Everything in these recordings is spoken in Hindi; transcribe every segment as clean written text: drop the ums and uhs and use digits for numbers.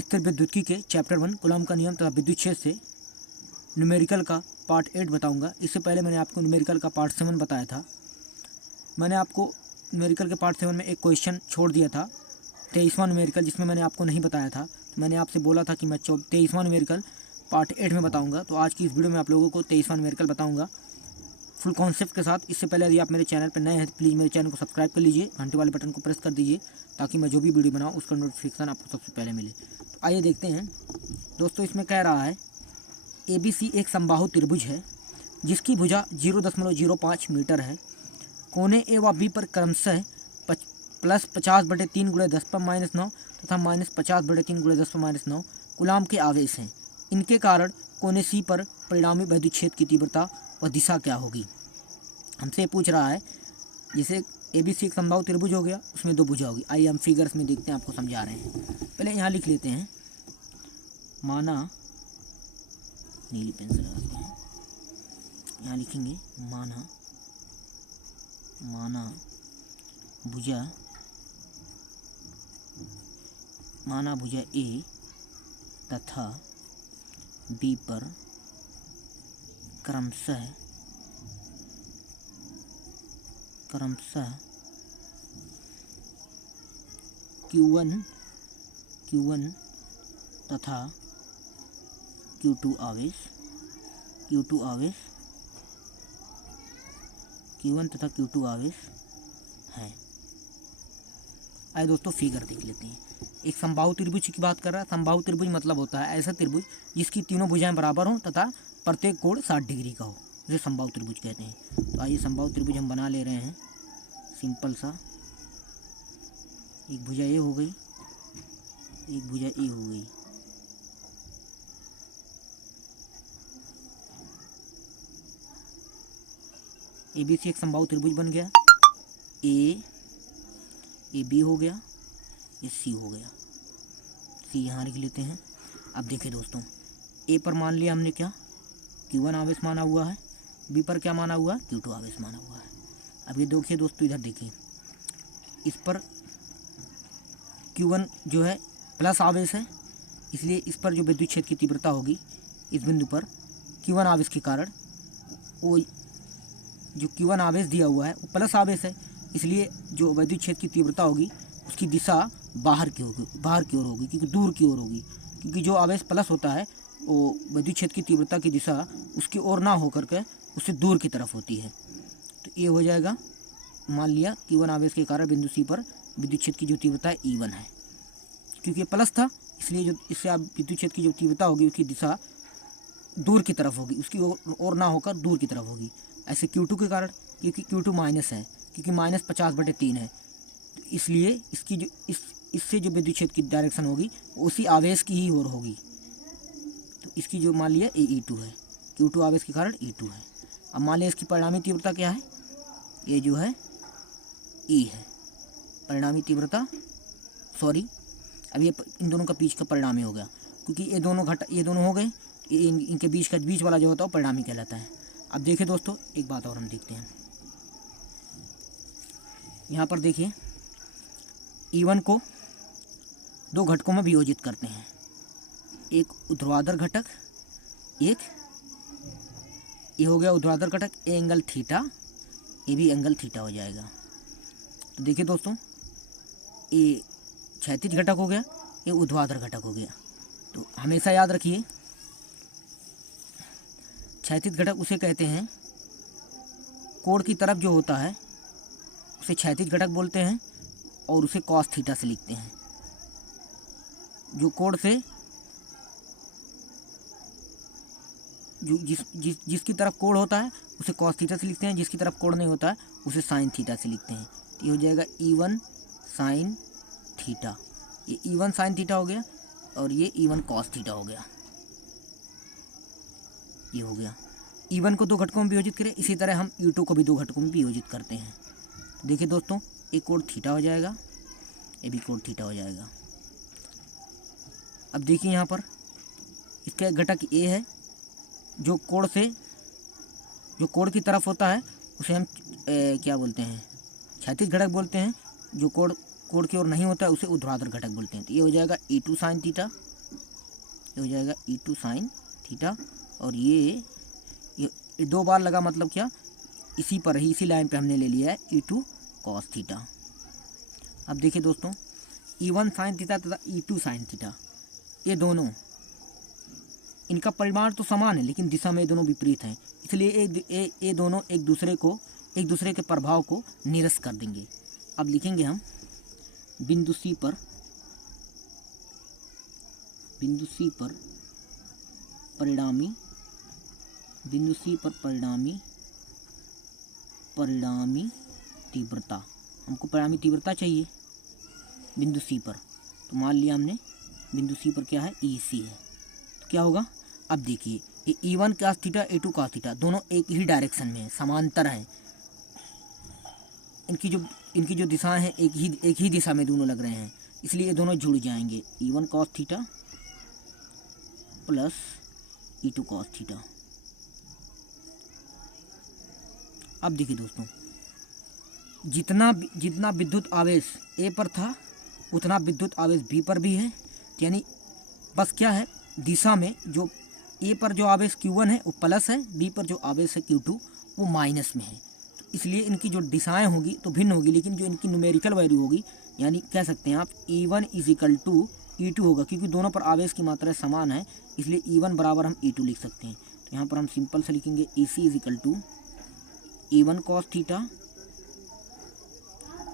स्थिर विद्युत्की के चैप्टर 1 कूलॉम का नियम तथा विद्युत क्षेत्र से न्यूमेरिकल का पार्ट 8 बताऊंगा। इससे पहले मैंने आपको न्यूमेरिकल का पार्ट 7 बताया था। मैंने आपको न्यूमेरिकल के पार्ट 7 में एक क्वेश्चन छोड़ दिया था, 23वां न्यूमेरिकल, जिसमें मैंने आपको नहीं बताया था। तो मैंने आपसे बोला था कि मैं 23वां न्यूमेरिकल पार्ट 8 में बताऊंगा। तो आज की इस वीडियो में आप लोगों को 23वां न्यूमेरिकल बताऊंगा फुल कॉन्सेप्ट के साथ। इससे पहले यदि आप मेरे चैनल पर नए हैं तो प्लीज़ मेरे चैनल को सब्सक्राइब कर लीजिए, घंटे वाले बटन को प्रेस कर दीजिए ताकि मैं जो भी वीडियो बनाऊँ उसका नोटिफिकेशन आपको सबसे पहले मिले। तो आइए देखते हैं दोस्तों। इसमें कह रहा है ABC एक समबाहु त्रिभुज है जिसकी भुजा 0.05 मीटर है। कोने ए व बी पर क्रमशः प्लस 50/3 × 10⁻⁹ तथा -50/3 × 10⁻⁹ कूलॉम के आवेश हैं। इनके कारण कोने सी पर परिणामी विद्युत क्षेत्र की तीव्रता व दिशा क्या होगी। हमसे पूछ रहा है, जैसे ABC एक समबाहु त्रिभुज हो गया, उसमें दो भुजा होगी। आइए हम फिगर्स में देखते हैं, आपको समझा रहे हैं। पहले यहाँ लिख लेते हैं, माना नीली पेन से लगाते हैं, यहाँ लिखेंगे माना भुजा A तथा B पर क्रमशः Q1 तथा Q2 आवेश है। आइए दोस्तों फिगर देख लेते हैं। एक समबाहु त्रिभुज की बात कर रहा है। समबाहु त्रिभुज मतलब होता है ऐसा त्रिभुज जिसकी तीनों भुजाएं बराबर हों तथा प्रत्येक कोण 60 डिग्री का हो, उसे समबाहु त्रिभुज कहते हैं। तो आइए समबाहु त्रिभुज हम बना ले रहे हैं सिंपल सा। एक भुजा ए हो गई, एक भुजा ए हो गई। ABC एक समबाहु त्रिभुज बन गया। ए बी हो गया, ये सी हो गया। सी यहाँ लिख लेते हैं। अब देखिए दोस्तों, ए पर मान लिया हमने क्या, Q1 आवेश माना हुआ है। बी पर क्या माना हुआ है, Q2 आवेश माना हुआ है। अब ये देखिए दोस्तों, इधर देखिए, इस पर Q1 जो है प्लस आवेश है, इसलिए इस पर जो विद्युत क्षेत्र की तीव्रता होगी इस बिंदु पर Q1 आवेश के कारण, वो जो Q1 आवेश दिया हुआ है वो प्लस आवेश है, इसलिए जो विद्युत क्षेत्र की तीव्रता होगी उसकी दिशा बाहर की ओर होगी, क्योंकि दूर की ओर होगी। क्योंकि जो आवेश प्लस होता है वो विद्युत क्षेत्र की तीव्रता की दिशा उसकी ओर ना होकर के उससे दूर की तरफ होती है। तो ये हो जाएगा, मान लिया Q1 आवेश के कारण बिंदु सी पर विद्युत क्षेत्र की जो तीव्रता है E1 है। क्योंकि ये प्लस था इसलिए जो इससे आप विद्युत क्षेत्र की जो तीव्रता होगी उसकी दिशा दूर की तरफ होगी, उसकी ओर ना होकर दूर की तरफ होगी। ऐसे Q2 के कारण, क्योंकि Q2 माइनस है, क्योंकि -50/3 है, तो इसलिए इसकी जो इससे जो विद्युत क्षेत्र की डायरेक्शन होगी उसी आवेश की ही ओर होगी। तो इसकी जो मान लिया E2 है, Q2 आवेश के कारण E2 है। अब मान लिया इसकी परिणामी तीव्रता क्या है, ये जो है E है परिणामी तीव्रता। सॉरी, अब ये इन दोनों का बीच का परिणामी हो गया, क्योंकि ये दोनों हो गए, इनके बीच वाला जो होता है वो परिणामी कहलाता है। अब देखिए दोस्तों, एक बात और हम देखते हैं। यहाँ पर देखिए, E1 को दो घटकों में वियोजित करते हैं, एक ऊर्ध्वाधर घटक, एक ये हो गया ऊर्ध्वाधर घटक, ए एंगल थीटा, ये भी एंगल थीटा हो जाएगा। तो देखिए दोस्तों, ये क्षैतिज घटक हो गया, ये ऊर्ध्वाधर घटक हो गया। तो हमेशा याद रखिए, क्षैतिज घटक उसे कहते हैं, कोण की तरफ जो होता है उसे क्षैतिज घटक बोलते हैं और उसे कॉस थीटा से लिखते हैं। जो कोण से जो जिसकी तरफ कोण होता है उसे कॉस थीटा से लिखते हैं, जिसकी तरफ कोण नहीं होता है उसे साइन थीटा से लिखते हैं। तो ये हो जाएगा E1 साइन थीटा, ये E1 साइन थीटा हो गया और ये E1 कॉस थीटा हो गया। ये हो गया, E1 को दो घटकों में वियोजित करें, इसी तरह हम E2 को भी दो घटकों में वियोजित करते हैं। देखिए दोस्तों, एक कोण थीटा हो जाएगा, ये भी कोण थीटा हो जाएगा। अब देखिए यहाँ पर इसका एक घटक A है, जो कोण की तरफ होता है उसे हम क्या बोलते हैं, क्षैतिज घटक बोलते हैं। जो कोण की ओर नहीं होता है उसे ऊर्ध्वाधर घटक बोलते हैं। तो ये हो जाएगा E2 साइन थीटा हो जाएगा E2 साइन थीटा, और ये 2 बार लगा, मतलब क्या, इसी पर ही, इसी लाइन पे हमने ले लिया है E2 कॉस थीटा। अब देखिए दोस्तों, E1 साइन थीटा तथा E2 साइन थीटा, ये दोनों, इनका परिमाण तो समान है लेकिन दिशा में ये दोनों विपरीत हैं, इसलिए ये दोनों एक दूसरे के प्रभाव को निरस्त कर देंगे। अब लिखेंगे हम बिंदु C पर परिणामी तीव्रता, हमको परिणामी तीव्रता चाहिए बिंदु C पर, तो मान लिया हमने बिंदु C पर क्या है, EC है। तो क्या होगा, अब देखिए ये E1 cos theta, E2 cos theta, दोनों एक ही डायरेक्शन में है, समांतर है, इनकी जो दिशाएं हैं एक ही दिशा में दोनों लग रहे हैं, इसलिए ये दोनों जुड़ जाएंगे, E1 cos theta plus E2 cos theta. अब देखिए दोस्तों, जितना विद्युत आवेश A पर था उतना विद्युत आवेश B पर भी है, यानी बस क्या है, दिशा में जो A पर जो आवेश Q1 है वो प्लस है, B पर जो आवेश है Q2 वो माइनस में है, तो इसलिए इनकी जो दिशाएं होगी तो भिन्न होगी, लेकिन जो इनकी न्यूमेरिकल वैल्यू होगी, यानी कह सकते हैं आप E1 = E2 होगा, क्योंकि दोनों पर आवेश की मात्रा समान है, इसलिए E1 बराबर हम E2 लिख सकते हैं। तो यहाँ पर हम सिंपल से लिखेंगे EC = E1 cos theta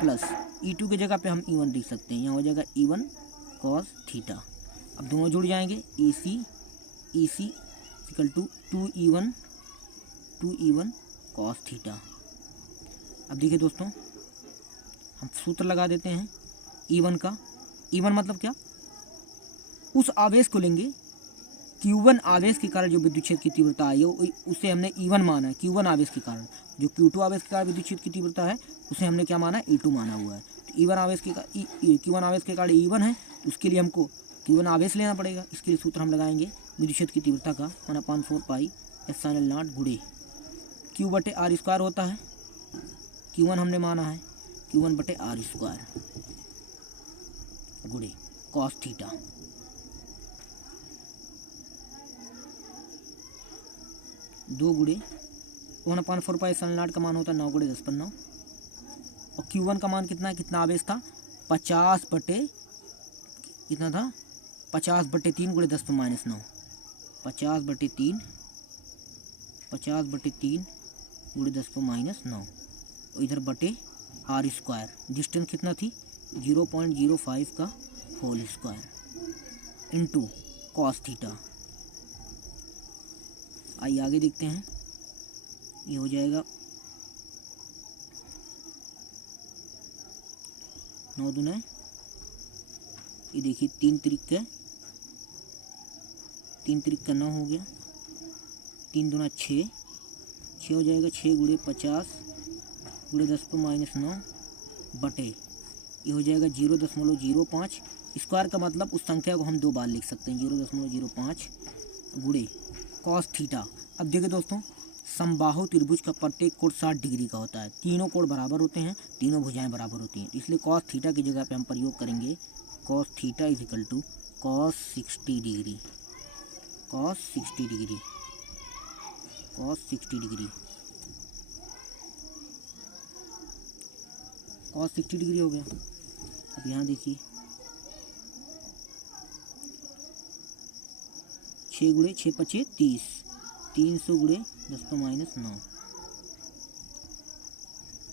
plus E2 की जगह पे हम E1 लिख सकते हैं, यहाँ हो जाएगा E1 cos थीटा। अब दोनों जुड़ जाएंगे, EC = 2E1 cos थीटा। अब देखिए दोस्तों, हम सूत्र लगा देते हैं E1 का। E1 मतलब क्या, उस आवेश को लेंगे, Q1 आवेश के कारण जो विद्युत क्षेत्र की तीव्रता आई है उसे हमने E1 माना है, Q1 आवेश के कारण। जो Q2 आवेश के कारण विद्युत क्षेत्र की तीव्रता है उसे हमने क्या माना है, E2 माना हुआ है। तो Q1 आवेश के कारण E1 है, तो उसके लिए हमको Q1 आवेश लेना पड़ेगा। इसके लिए सूत्र हम लगाएंगे विद्युत क्षेत्र की तीव्रता का 1/4 पाई ε0 गुणे Q/r² होता है, Q1 हमने माना है, Q1/r² गुणे cos थीटा। 2 गुणे 1/4 पाई ε0 का मान होता है 9 × 10⁹, और Q1 का मान कितना है, कितना आवेश था, 50/3 कितना था, 50/3 × 10⁻⁹, 50/3 × 10⁻⁹, और इधर बटे r², डिस्टेंस कितना थी 0.05 का whole square into cos theta. आइए आगे देखते हैं, ये हो जाएगा 9 दूना, ये देखिए 3 त्रिक का 9 हो गया, 3 दूना 6 हो जाएगा, 6 × 50 × 10⁻⁹ बटे ये हो जाएगा 0.05 स्क्वायर का मतलब उस संख्या को हम 2 बार लिख सकते हैं, 0.05 गुणे कॉस थीटा। अब देखिए दोस्तों, समबाहु त्रिभुज का प्रत्येक कोण 60 डिग्री का होता है, तीनों कोण बराबर होते हैं, तीनों भुजाएं बराबर होती हैं, इसलिए कॉस थीटा की जगह पे हम प्रयोग करेंगे cos theta = cos 60 degree, cos 60 degree, cos 60 degree, cos 60 degree हो गया। अब यहाँ देखिए 6 × 6 × 5 = 30, 300 × 10⁻⁹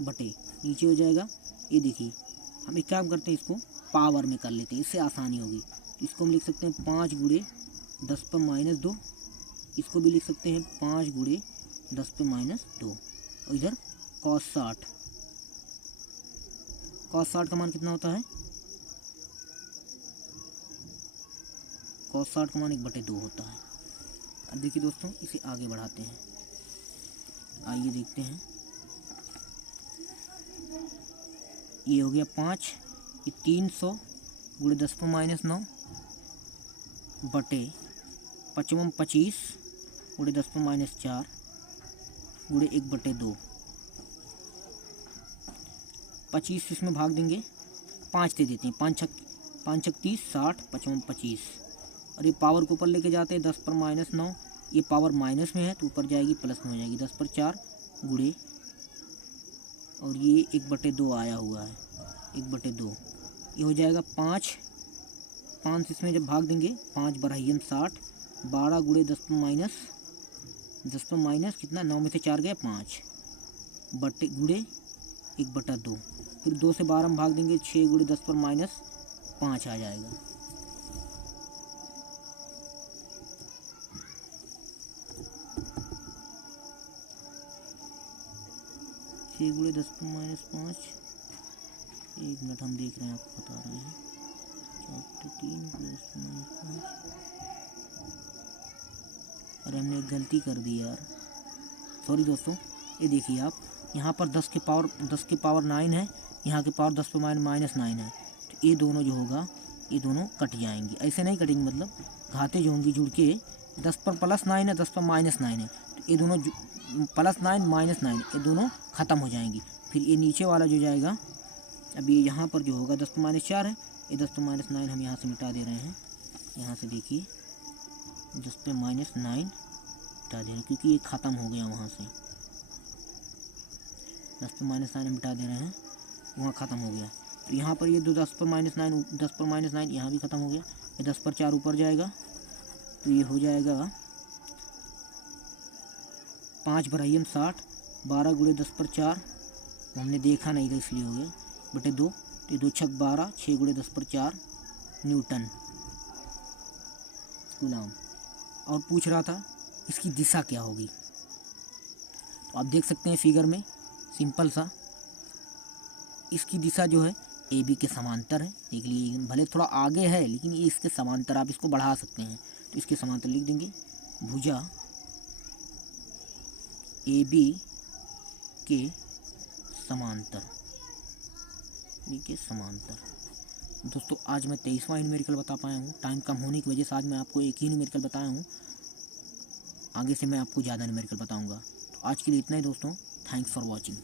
बटे नीचे हो जाएगा, ये देखिए हम एक काम करते हैं, इसको पावर में कर लेते हैं, इससे आसानी होगी। तो इसको हम लिख सकते हैं 5 × 10⁻², इसको भी लिख सकते हैं 5 × 10⁻², और इधर cos 60 का मान कितना होता है, cos 60 का मान 1/2 होता है। अब देखिए दोस्तों, इसे आगे बढ़ाते हैं, आइए देखते हैं, ये हो गया 5, ये 300 × 10⁻⁹ बटे 55 25 × 10⁻⁴ गुणे 1/2, 25 इसमें भाग देंगे, 5 दे देते हैं, 5 × 6 = 30, 60, 55 25, और ये पावर को ऊपर लेके जाते हैं 10 पर -9, ये पावर माइनस में है तो ऊपर जाएगी प्लस में हो जाएगी 10 पर 4 गुणे, और ये 1/2 आया हुआ है 1/2, ये हो जाएगा 5 इसमें जब भाग देंगे 5 बराहियन 60, 12 गुणे 10 पर माइनस कितना, 9 में से 4 गया 5 बटे गुणे 1/2, फिर 2 से 12 में भाग देंगे 6 गुणे 10 पर -5 आ जाएगा। गुणे 10 पर -5, 1 मिनट हम देख रहे हैं, आपको बता रहे हैं। 3 +5, अरे हमने एक गलती कर दी यार, सॉरी दोस्तों। ये देखिए आप, यहाँ पर 10 के पावर 9 है, यहाँ के पावर 10 पर -9 है, तो ये दोनों जो होगा ये दोनों कट जाएंगे। ऐसे नहीं कटेंगे, मतलब घाते जो होंगी जुड़ के 10 पर +9 है, 10 पर -9 है, तो ये दोनों +9 -9 ये दोनों ख़त्म हो जाएंगी। फिर ये नीचे वाला जो जाएगा, अब ये यहाँ पर जो होगा 10 पर -4 है, ये 10 पर -9 हम यहाँ से मिटा दे रहे हैं। यहाँ से देखिए 10 पे -9 मिटा दे रहे हैं, क्योंकि ये ख़त्म हो गया वहाँ से। 10 पे -9 मिटा दे रहे हैं, वहाँ ख़त्म हो गया। तो यहाँ पर ये 10 पर -9 यहाँ भी ख़त्म हो गया। ये 10 पर 4 ऊपर जाएगा, तो ये हो जाएगा 5 बराहियन 60, 12 गुणे 10 पर 4, हमने देखा नहीं था इसलिए हो गया बटे 2, तो 2 छक 12, 6 गुणे 10 पर 4 न्यूटन कूलम। और पूछ रहा था इसकी दिशा क्या होगी, तो आप देख सकते हैं फिगर में, सिंपल सा इसकी दिशा जो है AB के समांतर है। देख लीजिए, भले थोड़ा आगे है लेकिन ये इसके समांतर, आप इसको बढ़ा सकते हैं, तो इसके समांतर लिख देंगे। भुजा AB के समांतर, दोस्तों आज मैं 23वां न्यूमेरिकल बता पाया हूँ। टाइम कम होने की वजह से आज मैं आपको एक ही न्यूमेरिकल बताया हूँ, आगे से मैं आपको ज़्यादा न्यूमेरिकल बताऊँगा। तो आज के लिए इतना ही दोस्तों, थैंक्स फॉर वॉचिंग।